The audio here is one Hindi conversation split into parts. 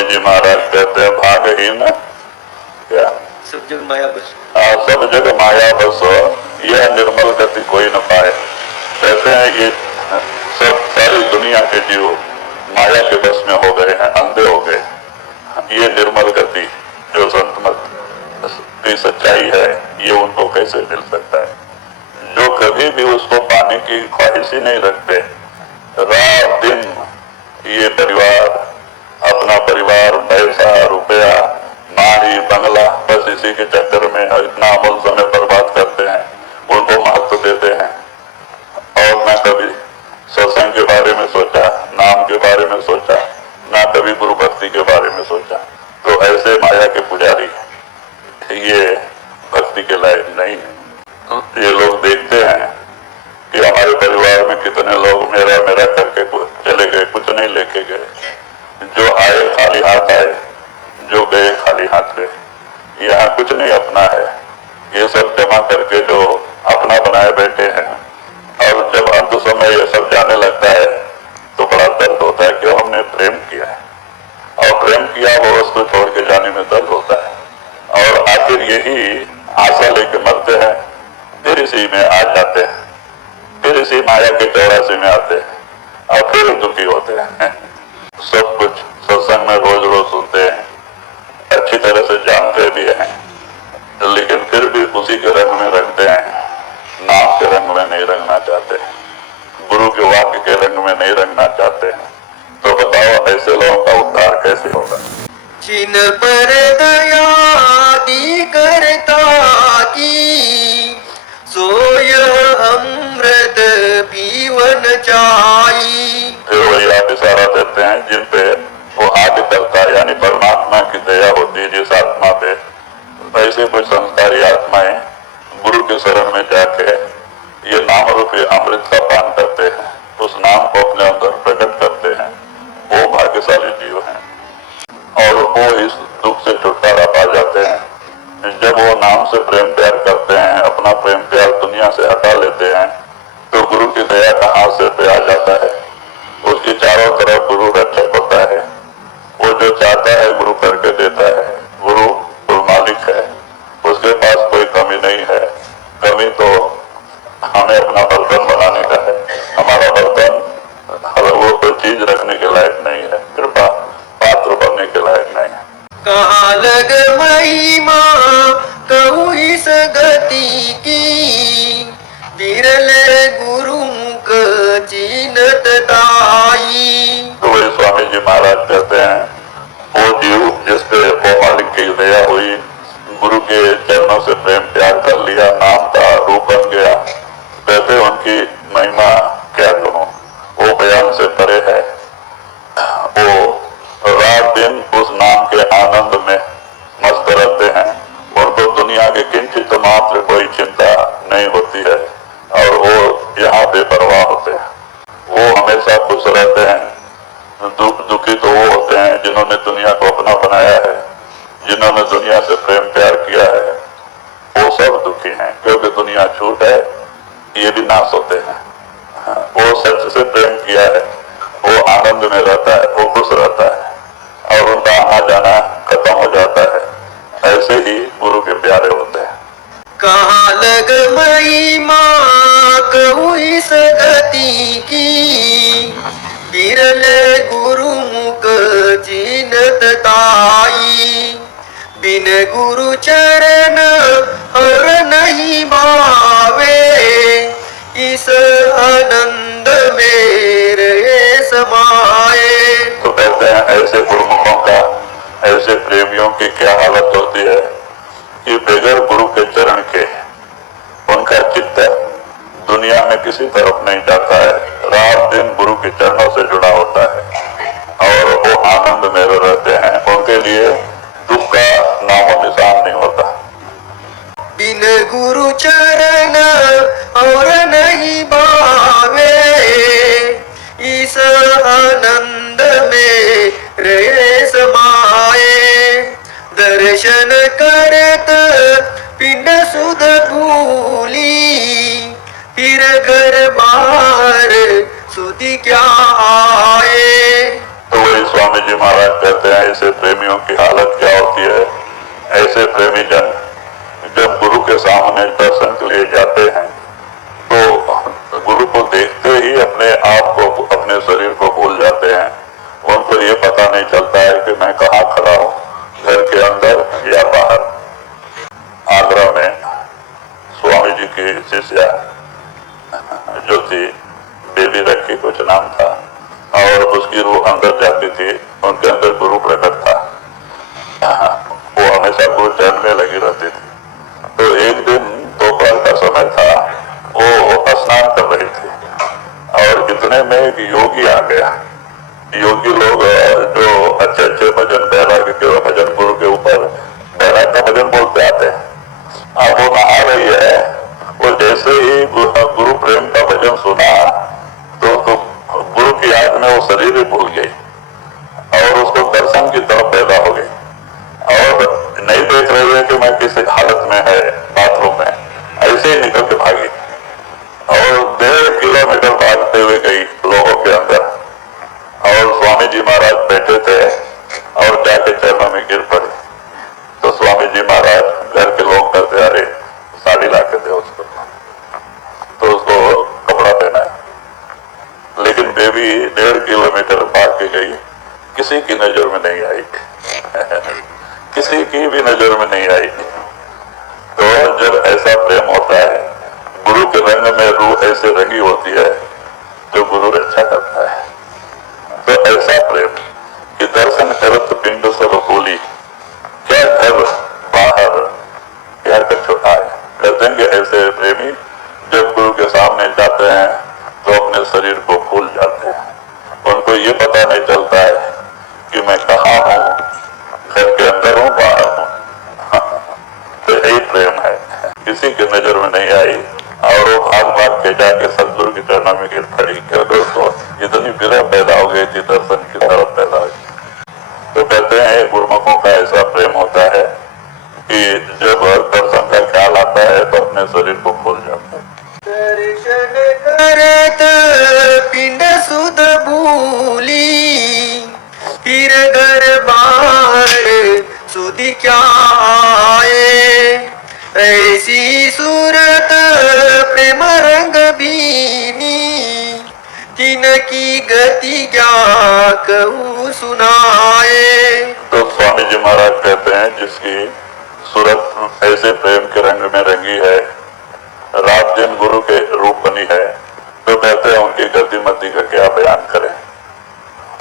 स्वामी जी महाराज कहते हैं भाग ही न क्या सब जग माया बस। सब जगह माया बस, यह निर्मल गति कोई न पाए। कहते हैं ये सब सारी दुनिया के जीव माया के बस में हो गए हैं, अंधे हो गए। ये निर्मल गति जो संत मत की सच्चाई है, ये उनको कैसे मिल सकता है? जो कभी भी उसको पाने की ख्वाहिश ही नहीं रखते, रात दिन ये परिवार, अपना परिवार, पैसा रुपया, नारी बंगला, बस इसी के चक्कर में इतना अमल समय बर्बाद करते हैं, उनको महत्व देते हैं। और न कभी सत्संग के बारे में सोचा, नाम के बारे में सोचा, ना कभी गुरु भक्ति के बारे में सोचा। तो ऐसे माया के पुजारी ये भक्ति के लायक नहीं है। ये लोग देखते हैं कि हमारे परिवार में कितने लोग मेरा मेरा करके चले गए, कुछ नहीं लेके गए। जो आए खाली हाथ आए, जो गए खाली हाथ गए। यहाँ कुछ नहीं अपना है, ये सब जमा करके जो अपना बनाए बैठे हैं। और जब अंत समय ये सब जाने लगता है तो बड़ा दर्द होता है कि हमने प्रेम किया है, और प्रेम किया वो वस्तु छोड़ के जाने में दर्द होता है। और आखिर यही आशा लेके मरते हैं, फिर इसी में आ जाते हैं, फिर इसी माया के चौरासी में आते हैं और फिर दुखी होते हैं। सब कुछ सत्संग में रोज रोज सुनते हैं, अच्छी तरह से जानते भी हैं, लेकिन फिर भी उसी के रंग में रंगते हैं, नाम के रंग में नहीं रंगना चाहते, गुरु के वाक्य के रंग में नहीं रंगना चाहते। तो बताओ ऐसे लोगों का उद्धार कैसे होगा? जिन पर दया दी करता की, सोय अमृत पीवन चाही। फिर वही आप इशारा देते हैं जिन पे वो आदि करता, यानी परमात्मा की दया होती है जिस आत्मा पे, ऐसे कुछ संस्कारी आत्माएं गुरु के शरण में जाके ये नाम रूपी अमृत का पान करते हैं, उस नाम को अपने अंदर प्रकट करते हैं, वो भाग्यशाली जीव हैं। और वो इस दुख से छुटकारा पा जाते हैं। जब वो नाम से प्रेम प्यार करते हैं, अपना प्रेम प्यार दुनिया से हटा लेते हैं, तो गुरु की दया का हाथ से पे आ जाता है। उसकी चारों तरफ गुरु रक्षक होता है। वो जो चाहता है गुरु करके देता है। गुरु मालिक है, उसके पास कोई कमी नहीं है। कमी तो हमें अपना बर्तन बनाने का है। हमारा बर्तन वो कोई चीज रखने के लायक नहीं है, कृपा पात्र बनने के लायक नहीं है। कहाँ लग महिमा कहूँ इस गति की, विरल गुरु मुख चीनत ताई। तो वही स्वामी जी महाराज कहते हैं, वो जीव जिसपे वो मालिक की दया हुई, गुरु के चरणों से प्रेम प्यार कर लिया, नाम का रूप बन गया, कहते उनकी महिमा क्या कहूं, वो बयान से परे है। वो रात दिन उस नाम के आनंद में मस्त रहते हैं। उनको दुनिया के किंचित मात्र कोई चिंता नहीं होती है, और वो यहाँ बेपरवाह होते हैं। वो हमेशा खुश रहते हैं। दुखी तो वो होते हैं जिन्होंने दुनिया को अपना बनाया है, जिन्होंने दुनिया से प्रेम प्यार किया है, वो सब दुखी हैं, क्योंकि दुनिया झूठ है, ये भी नाश होते हैं। वो सच से प्रेम किया है, वो आनंद में रहता है, वो खुश रहता है, और उनका आना जाना खत्म हो जाता है। ऐसे ही गुरु के प्यारे होते हैं। कहाँ लग महिमा कहूँ इस गति की, विरल गुरु मुख चीनत ताई। बिन गुरु चरण और नहीं भावे, इस आनंद मेरे समाए। तो कहते हैं ऐसे गुरुमुखों का, ऐसे प्रेमियों की क्या हालत होती है कि बगैर गुरु के चरण के उनका चित्त दुनिया में किसी तरफ नहीं जाता है, रात दिन गुरु के चरणों से जुड़ा होता है, और वो आनंद में रहते हैं। उनके लिए दुख का नामो निशान नहीं होता। बिन गुरु चरण और नहीं भावे, इस आनंद में रे समाए। दर्शन करत पिंड सुध भूली, फिर घर बार सुधि क्या आए। तो वही स्वामी जी महाराज कहते हैं ऐसे प्रेमियों की हालत क्या होती है। ऐसे प्रेमी जन जब गुरु के सामने दर्शन के लिए जाते हैं तो गुरु को देखते ही अपने आप को, अपने शरीर को भूल जाते हैं। उनको ये पता नहीं चलता है कि मैं कहाँ खड़ा हूँ, घर के अंदर या बाहर। आगरा में स्वामी जी की शिष्या जो थी, बेबी रखी कुछ नाम था, और उसकी रूह अंदर जाती थी, उनके अंदर गुरु प्रकट था। वो हमेशा गुरु चरण में लगी रहती थी। तो एक दिन दोपहर का समय था, वो स्नान कर रही थी और इतने में एक योगी आ गया। योगी लोग जो अच्छे अच्छे भजन, बैराग के भजन, गुरु के ऊपर बैराग का भजन बोलते आते हैं। अब वो नहा रही है, वो जैसे ही गुरु प्रेम का भजन सुना तो गुरु की याद में वो शरीर ही भूल गई और उसको दर्शन की तरफ पैदा हो गई और नहीं देख रही है कि मैं किस हालत में है, बाथरूम में, ऐसे ही निकल के भागी और 1.5 किलोमीटर भागते हुए गई लोगों के अंदर। और स्वामी जी महाराज बैठे थे और जाके चरणों में गिर पड़ी। तो स्वामी जी महाराज, घर के लोग कहते अरे साड़ी ला के दे उसको, तो उसको कपड़ा पहना है। लेकिन बेबी 1.5 किलोमीटर भाग के गई, किसी की नजर में नहीं आई किसी की भी नजर में नहीं आई। तो जब ऐसा प्रेम होता है, गुरु के रंग में रूह ऐसे रंगी होती है जो गुरु रक्षा करता है। तो ऐसा प्रेम कि दर्शन करत पिंड सब भूली, क्या घर बाहर क्या कर छोटा है। कहते हैं कि ऐसे प्रेमी जब गुरु के सामने जाते हैं तो अपने शरीर को भूल जाते हैं। उनको ये पता नहीं चलता है कि मैं कहाँ हूँ, घर के अंदर हूँ, बाहर हूँ। तो यही प्रेम है, किसी की नजर में नहीं आई और वो भाग भाग के जाके सदगुरु के चरणों में गिर पड़ी। क्या दोस्तों, इतनी विरह पैदा हो गई थी, दर्शन की तरफ पैदा हो गई। तो कहते हैं गुरुमुखों का ऐसा प्रेम होता है कि जब दर्शन का ख्याल आता है तो अपने शरीर को भूल जाते हैं। दर्शन करत पिंड सुध भूली, फिर घर बार सुधि क्या आए। ऐसी सूरत प्रेम रंग बीनी, तिनकी गति क्या कहूँ सुनाए। तो स्वामी जी महाराज कहते हैं जिसकी सूरत ऐसे प्रेम के रंग में रंगी है, रात दिन गुरु के रूप बनी है, तो कहते हैं उनकी गतिमति का क्या बयान करें।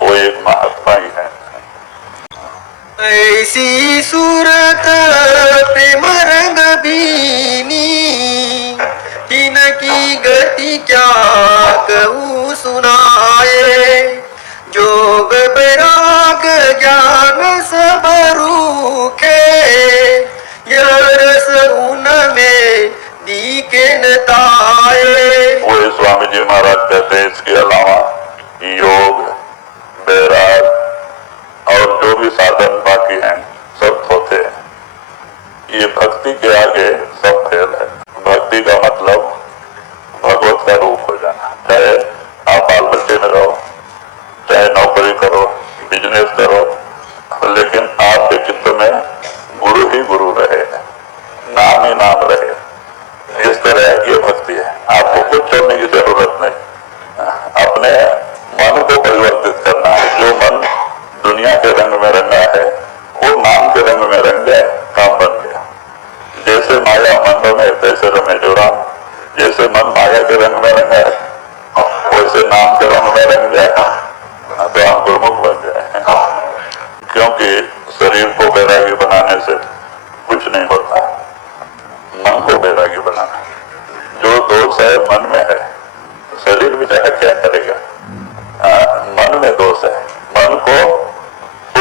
वो एक महात्मा ही है। ऐसी सूरत प्रेम रंग बीनी, तिनकी गति क्या कहूँ सुनाए। जोग बैराग ज्ञान सब रूखे, यह रस उनमें दीके न ताए। वो स्वामी जी महाराज कहते हैं इसके अलावा योग, बैराग और जो भी साधन बाकी हैं सब होते हैं। ये भक्ति के आगे सब फेल है। भक्ति का मतलब भगवत का रूप हो जाना। चाहे आप बाल बच्चे में रहो, चाहे नौकरी करो, बिजनेस करो, लेकिन आपके चित्त में गुरु ही गुरु रहे, नाम ही नाम रहे। इस तरह ये भक्ति है। आपको कुछ करने की जरूरत नहीं, अपने मन को परिवर्तित करना है। जो मन दुनिया के रंग में रंगा है वो नाम के रंग में रंग गया, काम बन गया। जैसे माया मन में तैसे रमे जो राम। जैसे मन माया के रंग में रंगा है वैसे नाम के रंग में रंग जाए तो हम गुरुमुख बन जाए। क्योंकि शरीर को बैरागी बनाने से कुछ नहीं होता, मन को बैरागी बनाना। जो दोष है मन में है, शरीर भी चाहे क्या करेगा, मन में दोष है। मन को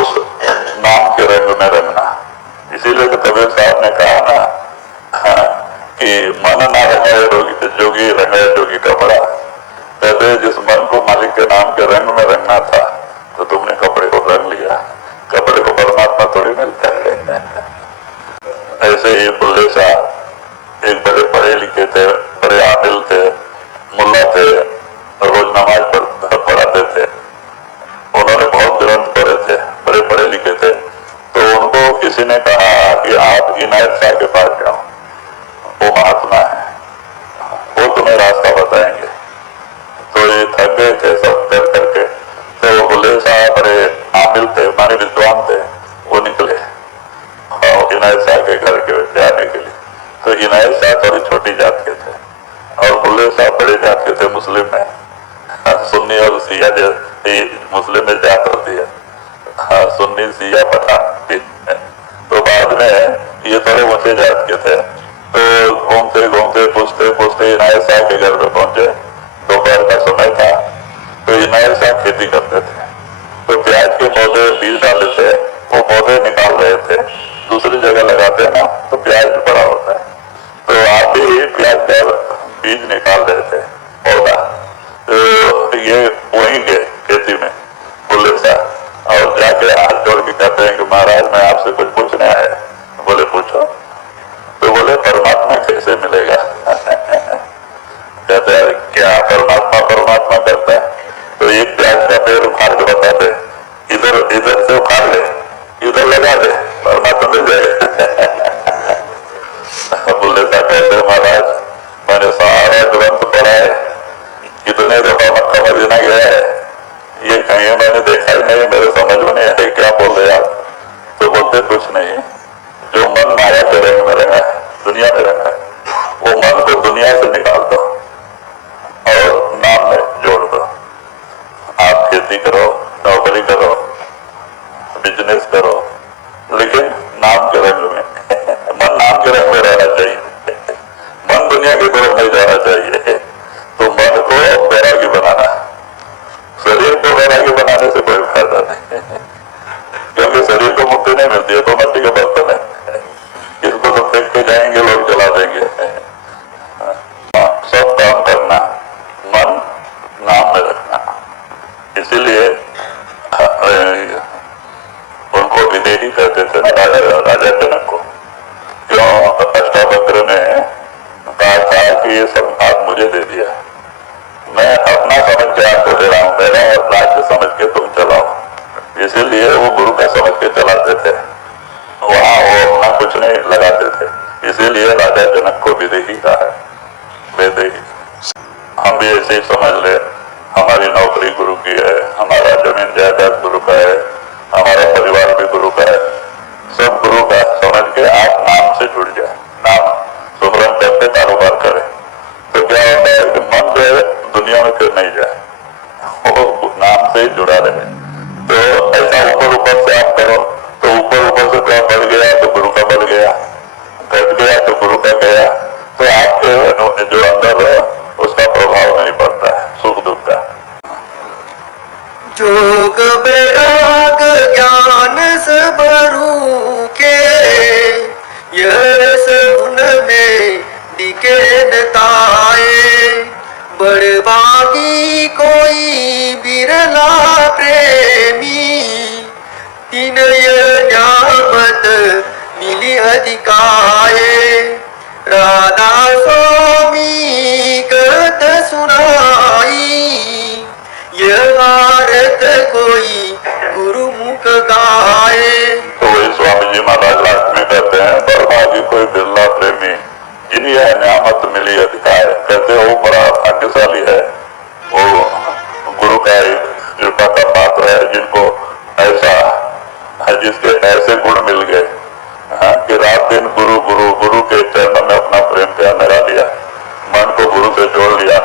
उस नाम के रंग में रंगना। इसीलिए तो कबीर साहब ने कहा ना कि मन ना रंगाए जोगी, रंगाए जोगी कपड़ा। कहते जिस मन को मालिक के नाम के रंग में रंगना था तो तुमने कपड़े को रंग लिया। कपड़े को परमात्मा थोड़ी मिलता है। ऐसे ही बुल्ले साहब एक बड़े पढ़े लिखे थे, बड़े आदिल थे, मुल्ला थे, रोज नमाज पढ़ाते थे। उन्होंने बहुत ग्रंथ पढ़े थे, किसी ने कहा कि आप इनायत शाह के पास जाओ, वो महात्मा है, वो तुम्हें रास्ता बताएंगे। तो ये थक गए थे सब कर करके, तो बुल्ले साहब बड़े आमिल थे, माने विद्वान थे, वो निकले और इनायत शाह के घर के जाने के लिए। तो इनायत शाह थोड़ी छोटी जात के थे और बुल्ले साहब बड़े जात के थे। मुस्लिम में सुन्नी और सिया मुस्लिम में जात होती है, सुन्नी सिया पठान। तो बाद में ये थोड़े ऊंचे जात के थे। तो घूमते घूमते पूछते पूछते इनायत शाह के घर में पहुंचे। दोपहर का समय था। तो इनायत शाह खेती करते थे, तो प्याज के पौधे बीज डाले थे, वो पौधे निकाल रहे थे। दूसरी जगह लगाते हैं ना तो प्याज बड़ा होता है, तो आप भी प्याज का बीज निकाल रहे थे पौधा। तो ये वहीं गए खेती में बुल्ले साहब और जाके हाथ जोड़ के कहते हैं कि महाराज मैं आपसे कुछ पूछने आया। बोले पूछो। तो बोले परमात्मा कैसे मिलेगा? कहते हैं क्या परमात्मा परमात्मा करता है? तो एक प्याज का पेड़ उखाड़ के बताते, इधर इधर से उखाड़ ले, इधर लगा दे, परमात्मा मिल जाएगा। बुल्ले साहब कहते हैं महाराज मैंने सारा ग्रंथ पढ़ा है, कितने दफा मक्का मदीना गया है, ये कहीं मैंने देखा ही नहीं, मेरे समझ में नहीं है क्या बोल रहे आप। तो बोलते कुछ नहीं, जो मन माया के रंग में रंगा है, दुनिया में रंगा है, वो मन को दुनिया से निकाल दो और नाम में जोड़ दो। आप खेती करो, नौकरी करो, बिजनेस करो, लेकिन नाम के रंग में मन नाम के रंग में रहना चाहिए। मन दुनिया की तरफ नहीं जाना चाहिए। तो मन को वैरागी बनाना, शरीर को वैरागी बनाने से कोई फायदा नहीं, क्योंकि शरीर को मुक्ति नहीं मिलती है, तो मट्टी के बर्तन है, इसको तो फेंक के जाएंगे लोग, जला देंगे। सब काम करना, मन नाम में रखना। इसीलिए उनको विदेही कहते थे ना, राजा जनक को। क्यों? अष्टावक्र ने कहा था कि ये सब भाग मुझे दे दिया, मैं अपना समझ के आपको दे रहा हूं, मेरा राज्य समझ के तुम चलाओ। इसीलिए वो गुरु का समझ के चलाते थे, वहां वो अपना कुछ नहीं लगाते थे। इसीलिए राजा जनक को विदेही कहा है, विदेही। हम भी ऐसे ही समझ ले, हमारी नौकरी गुरु की है, हमारा जमीन जायदाद गुरु का है, हमारा परिवार भी गुरु का है, सब गुरु का समझ के आप नाम से जुड़ जाए। नाम सुमरन करते कारोबार करें, तो क्या होता है कि मन जो है दुनिया में फिर नहीं जाए, वो नाम से जुड़ा रहे। तो ऐसा ऊपर ऊपर से आप करो, तो ऊपर ऊपर से क्या बढ़ गया तो गुरु का बढ़ गया, घट गया तो गुरु का गया, तो आपके जो अंदर है उसका प्रभाव नहीं पड़ता है सुख दुख का। जोग बैराग ज्ञान सब रूखे, यह सगुन में दिखे नताए। बड़भागी कोई बिरला प्रेमी, तीन यामत मिली अधिकाए। राधा स्वामी कहत सुनाई, यह आरत कोई गुरुमुख गाए। तो वही स्वामी जी महाराज लास्ट में कहते हैं, बड़भागी कोई बिरला प्रेमी, जिन्हें यह नियामत मिली अधिकार। कहते हो बड़ा भाग्यशाली है वो गुरु का एक कृपा का पात्र है, जिनको ऐसा जिसके ऐसे गुण मिल गए कि रात दिन गुरु गुरु गुरु के चरणों में अपना प्रेम प्यार लगा लिया, मन को गुरु से जोड़ लिया।